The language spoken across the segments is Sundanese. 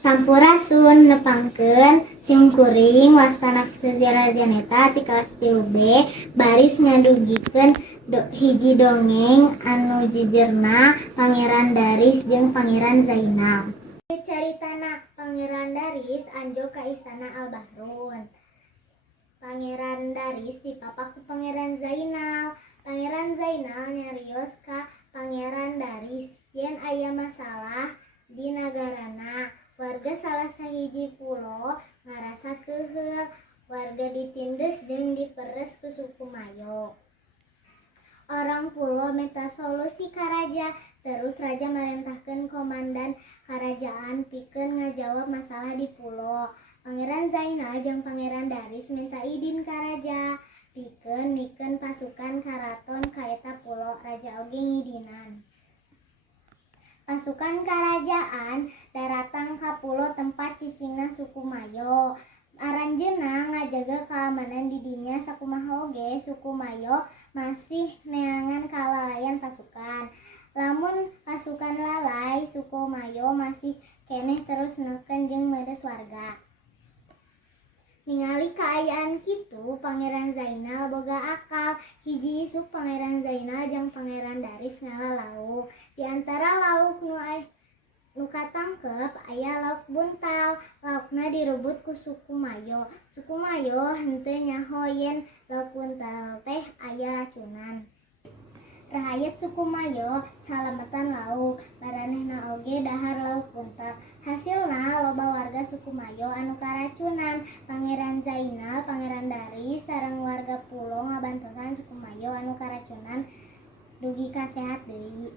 Sampurasun nepangkeun simkuring wastana Rajaneta ti kelas 3B baris ngadugikeun hiji dongeng anu jijerna Pangeran Daris jeung Pangeran Zainal. Caritana Pangeran Daris anjo ka istana Al-Bahrun. Pangeran Daris dipapak ku Pangeran Zainal. Pangeran Zainal nyarios ka Pangeran Daris yen aya masalah di nagarana. Warga salah sahiji pulo ngarasa keheul, warga ditindes jeung diperes ku suku Mayo. Orang pulo meta solusi ka raja, terus raja marentahkeun komandan karajaan pikeun ngajawab masalah di pulo. Pangeran Zainal jeung Pangeran Daris minta idin ka raja pikeun mikeun pasukan karaton ka eta pulo. Raja oge ngidinan. Pasukan kerajaan daratang ka pulo tempat cicingna suku Mayo. Aranjeunna ngajaga keamanan di dinya sakumaha oge suku Mayo masih neangan kalalayan pasukan. Lamun pasukan lalai, suku Mayo masih keneh terus neken jeung meures warga. Ningali kaayaan kitu, Pangeran Zainal boga akal. Hiji isuk Pangeran Zainal jeung Pangeran Daris ngalalau. Di antara lauk nu katangkep aya lauk buntal. Laukna direbut ku suku Mayo. Suku Mayo henteu nyaho yen lauk buntal teh aya racunan. Rahayat suku Mayo salametan lauk, maranehna oge dahar lauk buntal. Hasilna loba warga suku Mayo anu karacunan. Pangeran Zainal, Pangeran Daris sareng warga pulo ngabantuan suku Mayo anu karacunan dugi kasehat deui.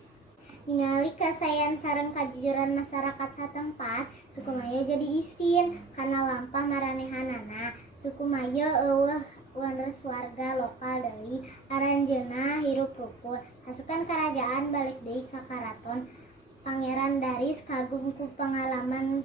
Ningali kasayan sareng kajujuran masyarakat satempat, suku Mayo jadi isin kana lampah maranehanana. Suku Mayo eueuh wanes warga lokal deui. Aranjeunna hirup rukun. Pasukan kerajaan balik deui ka karaton. Pangeran Daris kagum ku pengalaman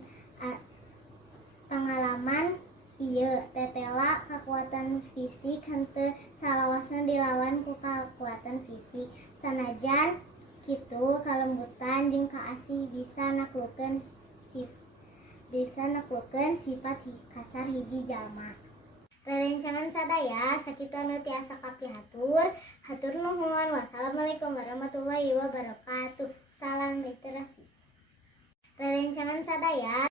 ieu. Tetela kakuatan fisik henteu salawasna dilawan ku kakuatan fisik. Sanajan kitu kalembutan jeung kaasih bisa naklukkeun sifat kasar hiji jalma. Rerencangan sadaya sakitu anu tiasa kapihatur. Hatur nuhun. Wassalamualaikum warahmatullahi wabarakatuh. Salam literasi. Rerencangan sadaya